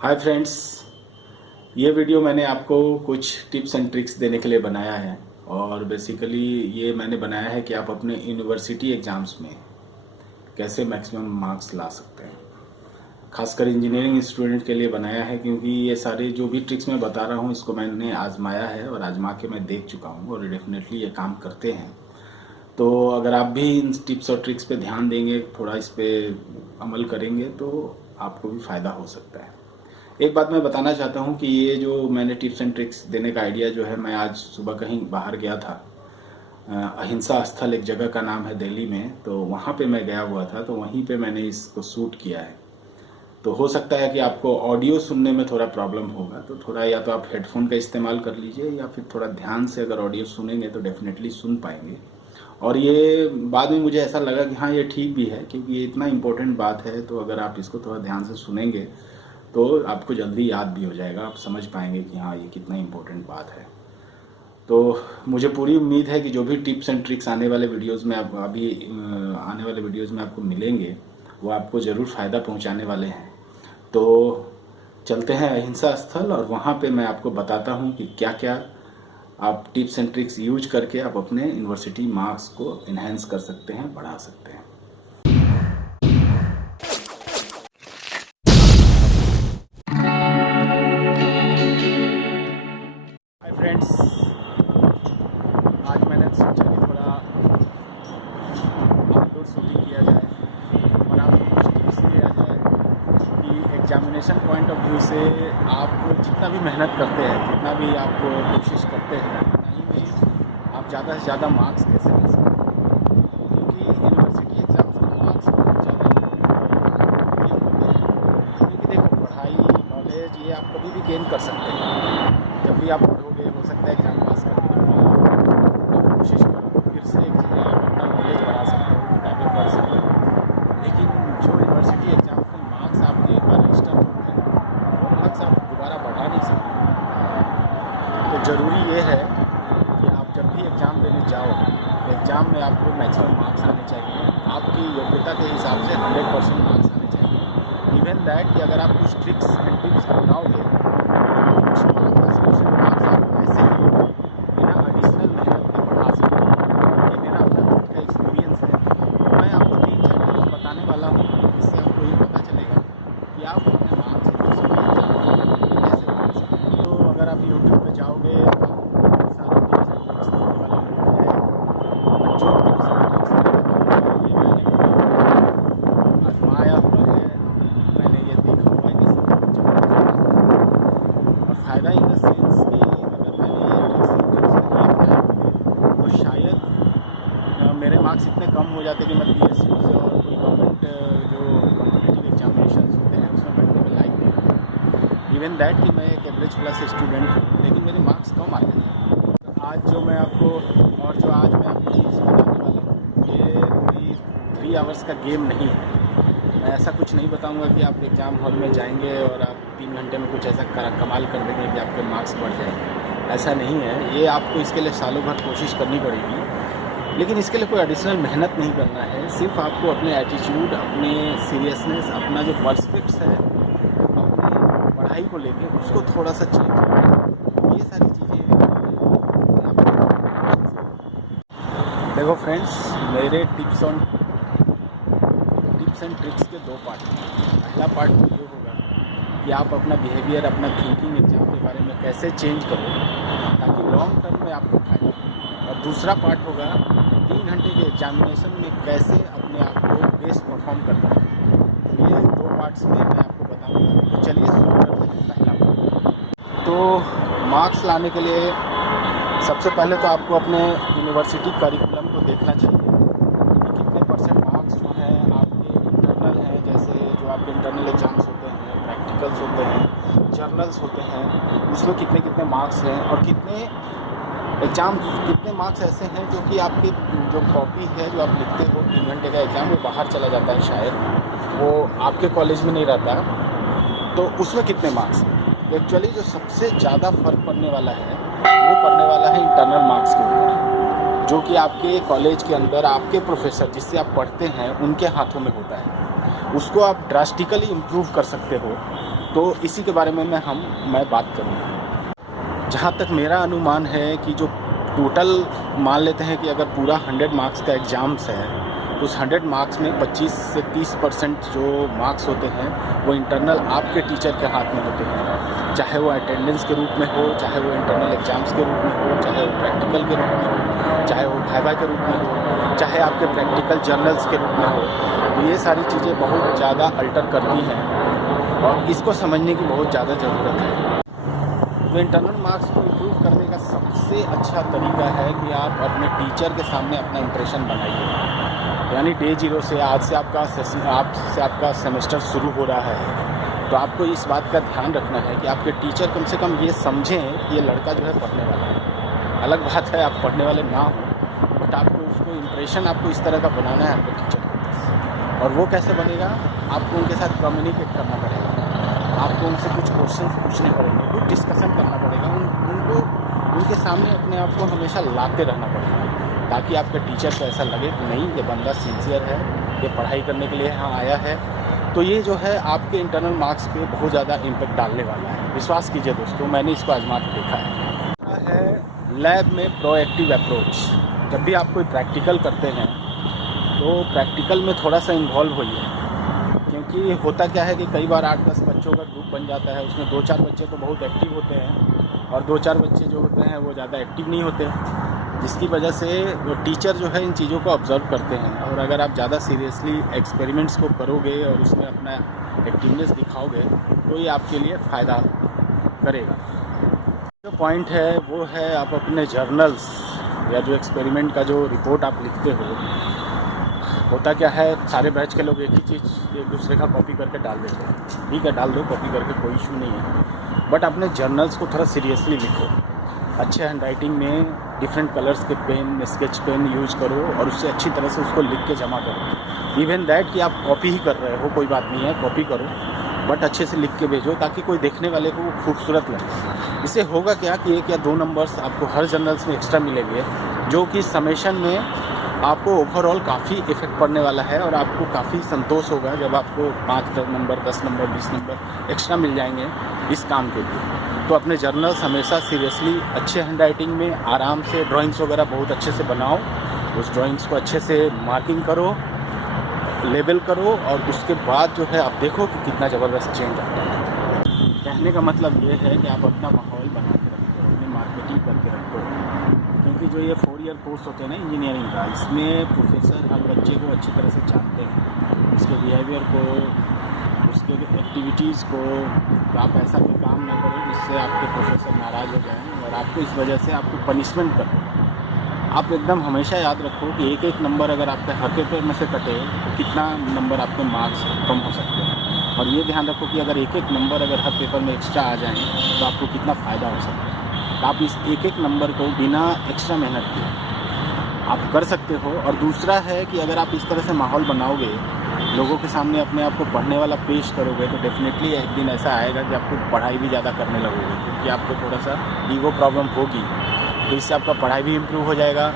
Hi friends, ये video मैंने आपको कुछ टिप्स एंड ट्रिक्स देने के लिए बनाया है। और बेसिकली ये मैंने बनाया है कि आप अपने यूनिवर्सिटी एग्ज़ाम्स में कैसे मैक्सिमम मार्क्स ला सकते हैं। खासकर इंजीनियरिंग स्टूडेंट के लिए बनाया है, क्योंकि ये सारे जो भी ट्रिक्स मैं बता रहा हूँ इसको मैंने आजमाया है और आजमा के मैं देख चुका हूँ और डेफिनेटली ये काम करते हैं। तो अगर आप भी इन टिप्स और ट्रिक्स पे ध्यान देंगे, थोड़ा इस पे अमल करेंगे, तो आपको भी फ़ायदा हो सकता है। एक बात मैं बताना चाहता हूँ कि ये जो मैंने टिप्स एंड ट्रिक्स देने का आइडिया जो है, मैं आज सुबह कहीं बाहर गया था। अहिंसा स्थल एक जगह का नाम है दिल्ली में, तो वहाँ पे मैं गया हुआ था, तो वहीं पे मैंने इसको शूट किया है। तो हो सकता है कि आपको ऑडियो सुनने में थोड़ा प्रॉब्लम होगा, तो थोड़ा या तो आप हेडफोन का इस्तेमाल कर लीजिए या फिर थोड़ा ध्यान से अगर ऑडियो सुनेंगे तो डेफिनेटली सुन पाएंगे। और ये बाद में मुझे ऐसा लगा कि हाँ, ये ठीक भी है, क्योंकि ये इतना इम्पोर्टेंट बात है, तो अगर आप इसको थोड़ा ध्यान से सुनेंगे तो आपको जल्दी याद भी हो जाएगा, आप समझ पाएंगे कि हाँ, ये कितना इम्पोर्टेंट बात है। तो मुझे पूरी उम्मीद है कि जो भी टिप्स एंड ट्रिक्स आने वाले वीडियोस में आप आने वाले वीडियोस में आपको मिलेंगे, वो आपको ज़रूर फ़ायदा पहुंचाने वाले हैं। तो चलते हैं अहिंसा स्थल, और वहाँ पे मैं आपको बताता हूँ कि क्या क्या आप टिप्स एंड ट्रिक्स यूज करके आप अपने यूनिवर्सिटी मार्क्स को इन्हेंस कर सकते हैं, बढ़ा सकते हैं। हाय फ्रेंड्स, आज मैंने सोचा कि थोड़ा आउटडोर शूटिंग किया जाए और आपको कुछ टिप्स दिया जाए कि एग्जामिनेशन पॉइंट ऑफ व्यू से आप जितना भी मेहनत करते हैं, जितना भी आप कोशिश करते हैं, उतना ही में आप ज़्यादा से ज़्यादा मार्क्स कैसे ला सकते हैं। क्योंकि यूनिवर्सिटी एग्ज़ाम्स के मार्क्स बहुत ज़्यादा गेन होते हैं। क्योंकि देखो, पढ़ाई, नॉलेज ये आप कभी भी गेन कर सकते हैं। जब भी आप पढ़ोगे, हो सकता है एग्ज़ाम पास करने के बाद आप कोशिश करो फिर से आप अपना नॉलेज बढ़ा सकते हो, किताबें पढ़ सकते हो। लेकिन जो यूनिवर्सिटी एग्ज़ाम में मार्क्स आपके एक बार रजिस्टर हो गए, वो मार्क्स आप दोबारा बढ़ा नहीं सकते। तो ज़रूरी ये है कि आप जब भी एग्ज़ाम देने जाओ, एग्ज़ाम में आपको मैक्सिमम मार्क्स आने चाहिए। आपकी योग्यता के हिसाब से 100% मार्क्स आने चाहिए। इवन दैट कि अगर आप कुछ ट्रिक्स एंड टिप्स अपनाओगे तो कुछ 10% मार्क्स आप ऐसे ही बिना एडिशनल मेहनत के बढ़ा सकते हो। ये मेरा अपना खुद का एक्सपीरियंस है। तो मैं आपको 3-4 टिप्स बताने वाला हूँ, जिससे आपको ये पता चलेगा कि आप अपने मार्क्स कैसे बढ़ा सकते हैं। तो अगर आप यूट्यूब पे जाओगे तो बहुत सारे टिप्स एंड ट्रिक्स देने वाले लोग हैं, और जो टिप्स एंड ट्रिक्स मैं बताऊँगा ये मैंने आजमाया हुआ है, मैंने ये देखा हुआ है कि सब बहुत ज़बरदस्त और फ़ायदा इन द सेंस कि अगर मैंने ये ट्रिक्स एंड टिप्स नहीं अपनाए होते तो शायद मेरे मार्क्स इतने कम हो जाते कि मैं PSU से और कोई गवर्नमेंट जो कॉम्पिटिटिव एग्जामिनेशंस होते हैं उसमें बैठने के लायक नहीं रहता। इवन दैट कि मैं एक एवरेज प्लस स्टूडेंट हूँ, लेकिन मेरे मार्क्स कम आते थे। तो आज जो मैं आपको टिप्स बताने वाला हूँ, ये कोई 3 आवर्स का गेम नहीं है। मैं ऐसा कुछ नहीं बताऊंगा कि आप एग्ज़ाम हॉल में जाएंगे और आप 3 घंटे में कुछ ऐसा कमाल कर देंगे कि आपके मार्क्स बढ़ जाएंगे। ऐसा नहीं है। ये आपको इसके लिए सालों भर कोशिश करनी पड़ेगी, लेकिन इसके लिए कोई एडिशनल मेहनत नहीं करना है। सिर्फ आपको अपने एटीट्यूड, अपने सीरियसनेस, अपना जो पर्सपेक्ट्स है अपनी पढ़ाई को लेके, उसको थोड़ा सा चेंज करें। ये सारी चीज़ें देखो फ्रेंड्स, मेरे टिप्स एंड ट्रिक्स के 2 पार्ट हैं। पहला पार्ट तो ये होगा कि आप अपना बिहेवियर, अपना थिंकिंग एग्ज़ाम के बारे में कैसे चेंज करो ताकि लॉन्ग टर्म में आपको फायदा हो। और दूसरा पार्ट होगा 3 घंटे के एग्जामिनेशन में कैसे अपने आप को बेस्ट परफॉर्म करना है। तो ये 2 पार्ट्स में मैं आपको बताऊंगा। तो चलिए शुरू करते हैं पहला पार्ट। तो मार्क्स लाने के लिए सबसे पहले तो आपको अपने यूनिवर्सिटी करिकुलम को देखना चाहिए कि कितने % मार्क्स जो है आपके इंटरनल हैं, जैसे जो आपके इंटरनल एग्ज़ाम्स होते हैं, प्रैक्टिकल्स होते हैं, जर्नल्स होते हैं, उसमें कितने कितने मार्क्स हैं, और कितने मार्क्स ऐसे हैं जो कि आपकी जो कॉपी है जो आप लिखते हो 3 घंटे का एग्ज़ाम, वो बाहर चला जाता है, शायद वो आपके कॉलेज में नहीं रहता, तो उसमें कितने मार्क्स हैं। एक्चुअली जो सबसे ज़्यादा फ़र्क पड़ने वाला है वो पड़ने वाला है इंटरनल मार्क्स के ऊपर, जो कि आपके कॉलेज के अंदर आपके प्रोफेसर जिससे आप पढ़ते हैं उनके हाथों में होता है। उसको आप ड्रास्टिकली इम्प्रूव कर सकते हो तो इसी के बारे में मैं बात करूँगा। जहाँ तक मेरा अनुमान है कि जो टोटल मान लेते हैं कि अगर पूरा 100 मार्क्स का एग्ज़ाम्स है, तो उस 100 मार्क्स में 25 से 30% जो मार्क्स होते हैं वो इंटरनल आपके टीचर के हाथ में होते हैं, चाहे वो अटेंडेंस के रूप में हो, चाहे वो इंटरनल एग्ज़ाम्स के रूप में हो, चाहे वो प्रैक्टिकल के रूप में हो, चाहे वो वाइवा के रूप में हो, चाहे आपके प्रैक्टिकल जर्नल्स के रूप में हो। तो ये सारी चीज़ें बहुत ज़्यादा अल्टर करती हैं और इसको समझने की बहुत ज़्यादा ज़रूरत है। तो इंटरनल मार्क्स को इम्प्रूव करने का सबसे अच्छा तरीका है कि आप अपने टीचर के सामने अपना इंप्रेशन बनाइए। यानी डे 0 से आज से आपका सेमेस्टर शुरू हो रहा है, तो आपको इस बात का ध्यान रखना है कि आपके टीचर कम से कम ये समझें कि ये लड़का जो है पढ़ने वाला है। अलग बात है आप पढ़ने वाले ना हो, बट आपको उसको इंप्रेशन आपको इस तरह का बनाना है आपके टीचर के पास। और वो कैसे बनेगा? आपको उनके साथ कम्युनिकेट करना पड़ेगा, आपको उनसे कुछ क्वेश्चंस पूछने पड़ेंगे, कुछ डिस्कशन करना पड़ेगा, उनको उनके सामने अपने आप को हमेशा लाते रहना पड़ेगा, ताकि आपके टीचर को ऐसा लगे कि नहीं ये बंदा सिंसियर है, ये पढ़ाई करने के लिए यहाँ आया है। तो ये जो है आपके इंटरनल मार्क्स पे बहुत ज़्यादा इम्पेक्ट डालने वाला है। विश्वास कीजिए दोस्तों, मैंने इसको आजमा के देखा है। लैब में प्रोएक्टिव अप्रोच। जब भी आप कोई प्रैक्टिकल करते हैं तो प्रैक्टिकल में थोड़ा सा इन्वॉल्व होइए, क्योंकि होता क्या है कि कई बार 8-10 बच्चों का ग्रुप बन जाता है, उसमें 2-4 बच्चे तो बहुत एक्टिव होते हैं और 2-4 बच्चे जो होते हैं वो ज़्यादा एक्टिव नहीं होते, जिसकी वजह से वो टीचर जो है इन चीज़ों को ऑब्ज़र्व करते हैं। और अगर आप ज़्यादा सीरियसली एक्सपेरिमेंट्स को करोगे और उसमें अपना एक्टिवनेस दिखाओगे तो ये आपके लिए फ़ायदा करेगा। जो पॉइंट है वो है आप अपने जर्नल्स या जो एक्सपेरिमेंट का जो रिपोर्ट आप लिखते हो, होता क्या है सारे बैच के लोग एक ही चीज़ एक दूसरे का कॉपी करके डाल देते हैं। ठीक है, डाल दो कॉपी करके, कोई इशू नहीं है, बट अपने जर्नल्स को थोड़ा सीरियसली लिखो। अच्छे हैंडराइटिंग में डिफरेंट कलर्स के पेन, स्केच पेन यूज़ करो और उससे अच्छी तरह से उसको लिख के जमा करो। इवन दैट कि आप कॉपी ही कर रहे हो, कोई बात नहीं है, कॉपी करो, बट अच्छे से लिख के भेजो ताकि कोई देखने वाले को वो खूबसूरत लगे। इससे होगा क्या कि 1 या 2 नंबर्स आपको हर जर्नल्स में एक्स्ट्रा मिलेंगे, जो कि समेशन में आपको ओवरऑल काफ़ी इफ़ेक्ट पड़ने वाला है और आपको काफ़ी संतोष होगा जब आपको 5 नंबर, 10 नंबर, 20 नंबर एक्स्ट्रा मिल जाएंगे इस काम के लिए। तो अपने जर्नल्स हमेशा सीरियसली अच्छे हैंडराइटिंग में आराम से ड्राइंग्स वगैरह बहुत अच्छे से बनाओ, उस ड्राइंग्स को अच्छे से मार्किंग करो, लेबल करो और उसके बाद जो है आप देखो कि कितना ज़बरदस्त चेंज आता है। कहने का मतलब ये है कि आप अपना माहौल बना के रखो, अपनी मार्केटिंग करके रखो, क्योंकि जो ये 4 ईयर कोर्स होते हैं ना इंजीनियरिंग का, इसमें प्रोफेसर हर बच्चे को अच्छी तरह से जानते हैं, उसके बिहेवियर को, उसके एक्टिविटीज़ को। तो आप ऐसा कोई काम ना करो जिससे आपके प्रोफेसर नाराज़ हो जाएं और आपको इस वजह से आपको पनिशमेंट कर दो। आप एकदम हमेशा याद रखो कि एक एक नंबर अगर आपके हर पेपर में से कटे तो कितना नंबर आपके मार्क्स कम हो सकते हैं, और ये ध्यान रखो कि अगर एक एक नंबर अगर हर पेपर में एक्स्ट्रा आ जाएँ तो आपको कितना फ़ायदा हो सकता है। आप इस एक एक नंबर को बिना एक्स्ट्रा मेहनत किए आप कर सकते हो। और दूसरा है कि अगर आप इस तरह से माहौल बनाओगे, लोगों के सामने अपने आप को पढ़ने वाला पेश करोगे, तो डेफिनेटली एक दिन ऐसा आएगा कि आपको पढ़ाई भी ज़्यादा करने लगोगे, क्योंकि आपको थोड़ा सा ईगो प्रॉब्लम होगी। तो इससे आपका पढ़ाई भी इम्प्रूव हो जाएगा,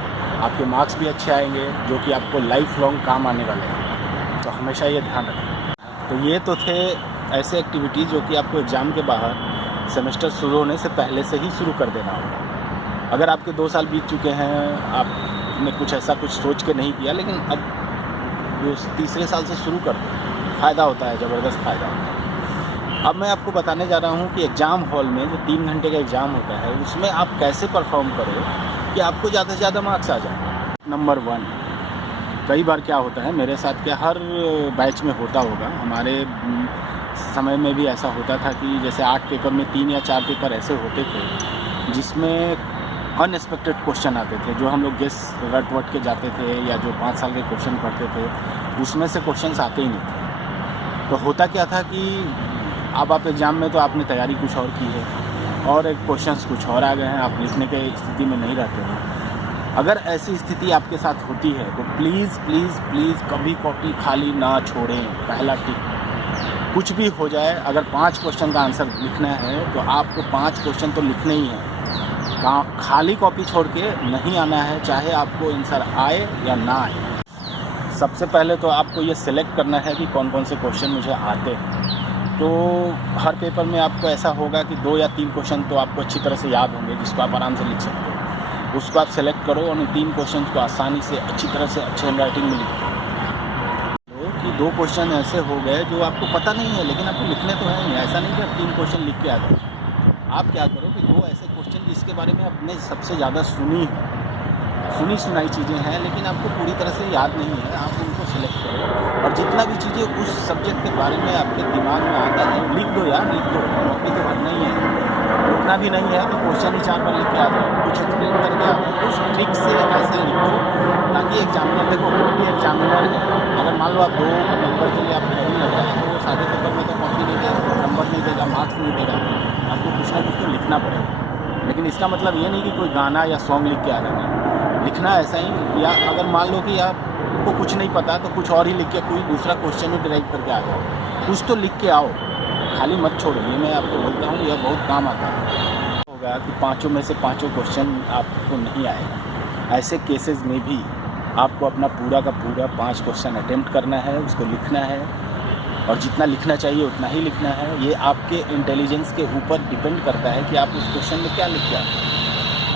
आपके मार्क्स भी अच्छे आएंगे, जो कि आपको लाइफ लॉन्ग काम आने वाले हैं। तो हमेशा ये ध्यान रखें। तो ये तो थे ऐसे एक्टिविटीज़ जो कि आपको एग्ज़ाम के बाहर सेमेस्टर शुरू होने से पहले से ही शुरू कर देना होगा। अगर आपके 2 साल बीत चुके हैं, आपने कुछ ऐसा कुछ सोच के नहीं किया, लेकिन अब जो तीसरे साल से शुरू कर दो, फ़ायदा होता है, ज़बरदस्त फ़ायदा होता है। अब मैं आपको बताने जा रहा हूँ कि एग्ज़ाम हॉल में जो 3 घंटे का एग्ज़ाम होता है, उसमें आप कैसे परफॉर्म करो कि आपको ज़्यादा से ज़्यादा मार्क्स आ जाए। नंबर 1, कई बार क्या होता है, मेरे साथ क्या हर बैच में होता होगा, हमारे समय में भी ऐसा होता था कि जैसे 8 पेपर में 3 या 4 पेपर ऐसे होते थे जिसमें अनएक्सपेक्टेड क्वेश्चन आते थे, जो हम लोग गेस रट के जाते थे, या जो 5 साल के क्वेश्चन पढ़ते थे उसमें से क्वेश्चंस आते ही नहीं थे। तो होता क्या था कि अब आप एग्ज़ाम में तो आपने तैयारी कुछ और की है और एक क्वेश्चंस कुछ और आ गए हैं, आप लिखने के स्थिति में नहीं रहते हो। अगर ऐसी स्थिति आपके साथ होती है तो प्लीज़ प्लीज़ प्लीज़ कभी कॉपी खाली ना छोड़ें। पहला टिप, कुछ भी हो जाए, अगर 5 क्वेश्चन का आंसर लिखना है तो आपको 5 क्वेश्चन तो लिखने ही हैं। खाली कॉपी छोड़ के नहीं आना है, चाहे आपको आंसर आए या ना आए। सबसे पहले तो आपको ये सिलेक्ट करना है कि कौन कौन से क्वेश्चन मुझे आते हैं। तो हर पेपर में आपको ऐसा होगा कि 2 या 3 क्वेश्चन तो आपको अच्छी तरह से याद होंगे, जिसको आप आराम से लिख सकते हो। उसको आप सेलेक्ट करो और उन 3 क्वेश्चन को आसानी से अच्छी तरह से अच्छे हैंडराइटिंग में लिखो। तो कि 2 क्वेश्चन ऐसे हो गए जो आपको पता नहीं है, लेकिन आपको लिखने तो है नहीं। ऐसा नहीं कि आप 3 क्वेश्चन लिख के आ जाओ। आप क्या करो कि 2 ऐसे क्वेश्चन जिसके बारे में आपने सबसे ज़्यादा सुनी सुनाई चीज़ें हैं, लेकिन आपको पूरी तरह से याद नहीं है, आप उनको सेलेक्ट करो और जितना भी चीज़ें उस सब्जेक्ट के बारे में आपके दिमाग में आता है लिख दो यार, लिख दो। कॉपी तो भरना ही है, उतना भी नहीं है कि क्वेश्चन ही 4 बार लिख के आ जाओ। कुछ एक्सप्लेन करके आप कुछ ट्रिक से ऐसे लिखो ताकि एग्जामिनर, देखो कोई भी एग्जामिनर है, अगर मान लो आप 2 नंबर के लिए आप नहीं लग रहा है तो वो सादे पेपर में तो कॉपी नहीं देगा, नंबर नहीं देगा, मार्क्स नहीं देगा। आपको कुछ ना कुछ तो लिखना पड़ेगा। लेकिन इसका मतलब ये नहीं कि कोई गाना या सॉन्ग लिख के आ जाना। लिखना ऐसा ही, या अगर मान लो कि आपको कुछ नहीं पता तो कुछ और ही लिख के कोई दूसरा क्वेश्चन ही ड्राइव करके आ जाओ। कुछ तो लिख के आओ, खाली मत छोड़ो। ये मैं आपको बोलता हूँ, यह बहुत काम आता है। होगा कि 5 में से 5 क्वेश्चन आपको नहीं आएगा। ऐसे केसेस में भी आपको अपना पूरा का पूरा 5 क्वेश्चन अटेम्प्ट करना है, उसको लिखना है और जितना लिखना चाहिए उतना ही लिखना है। ये आपके इंटेलिजेंस के ऊपर डिपेंड करता है कि आप उस क्वेश्चन में क्या लिख के आते हैं।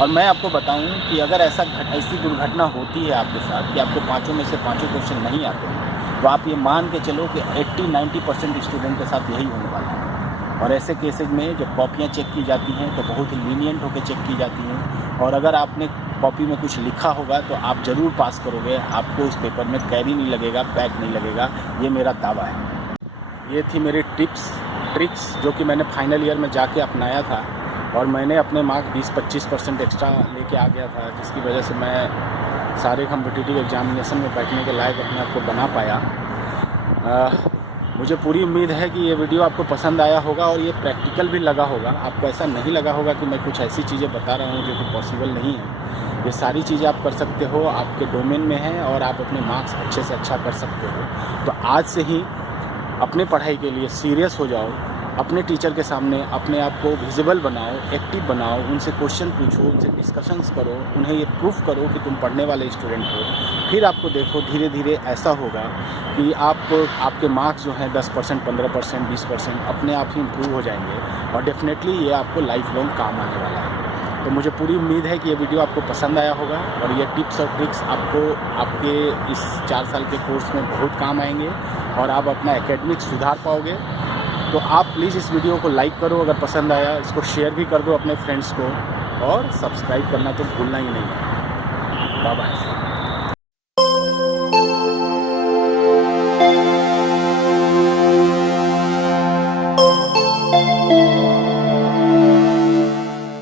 और मैं आपको बताऊं कि अगर ऐसी दुर्घटना होती है आपके साथ कि आपको 5 में से 5 क्वेश्चन नहीं आते हैं, तो आप ये मान के चलो कि 80-90% स्टूडेंट के साथ यही होने वाला है। और ऐसे केसेज में जब कॉपियाँ चेक की जाती हैं तो बहुत ही लीनियंट होकर चेक की जाती हैं, और अगर आपने कॉपी में कुछ लिखा होगा तो आप ज़रूर पास करोगे। आपको उस पेपर में कैरी नहीं लगेगा, बैक नहीं लगेगा, ये मेरा दावा है। ये थी मेरी टिप्स ट्रिक्स जो कि मैंने फाइनल ईयर में जाके अपनाया था, और मैंने अपने मार्क्स 20-25% एक्स्ट्रा लेके आ गया था, जिसकी वजह से मैं सारे कॉम्पिटिटिव एग्जामिनेशन में बैठने के लायक अपने आप को बना पाया। मुझे पूरी उम्मीद है कि ये वीडियो आपको पसंद आया होगा और ये प्रैक्टिकल भी लगा होगा। आपको ऐसा नहीं लगा होगा कि मैं कुछ ऐसी चीज़ें बता रहा हूँ जो कि पॉसिबल नहीं है। ये सारी चीज़ें आप कर सकते हो, आपके डोमेन में है और आप अपने मार्क्स अच्छे से अच्छा कर सकते हो। तो आज से ही अपने पढ़ाई के लिए सीरियस हो जाओ, अपने टीचर के सामने अपने आप को विजिबल बनाओ, एक्टिव बनाओ, उनसे क्वेश्चन पूछो, उनसे डिस्कशंस करो, उन्हें ये प्रूफ करो कि तुम पढ़ने वाले स्टूडेंट हो। फिर आपको देखो धीरे धीरे ऐसा होगा कि आपके मार्क्स जो हैं 10%, 15%, 20% अपने आप ही इम्प्रूव हो जाएंगे, और डेफिनेटली ये आपको लाइफ लॉन्ग काम आने वाला है। तो मुझे पूरी उम्मीद है कि ये वीडियो आपको पसंद आया होगा और ये टिप्स और ट्रिक्स आपको आपके इस 4 साल के कोर्स में बहुत काम आएंगे और आप अपना एकेडमिक सुधार पाओगे। तो आप प्लीज़ इस वीडियो को लाइक करो, अगर पसंद आया इसको शेयर भी कर दो अपने फ्रेंड्स को, और सब्सक्राइब करना तो भूलना ही नहीं है। Bye bye.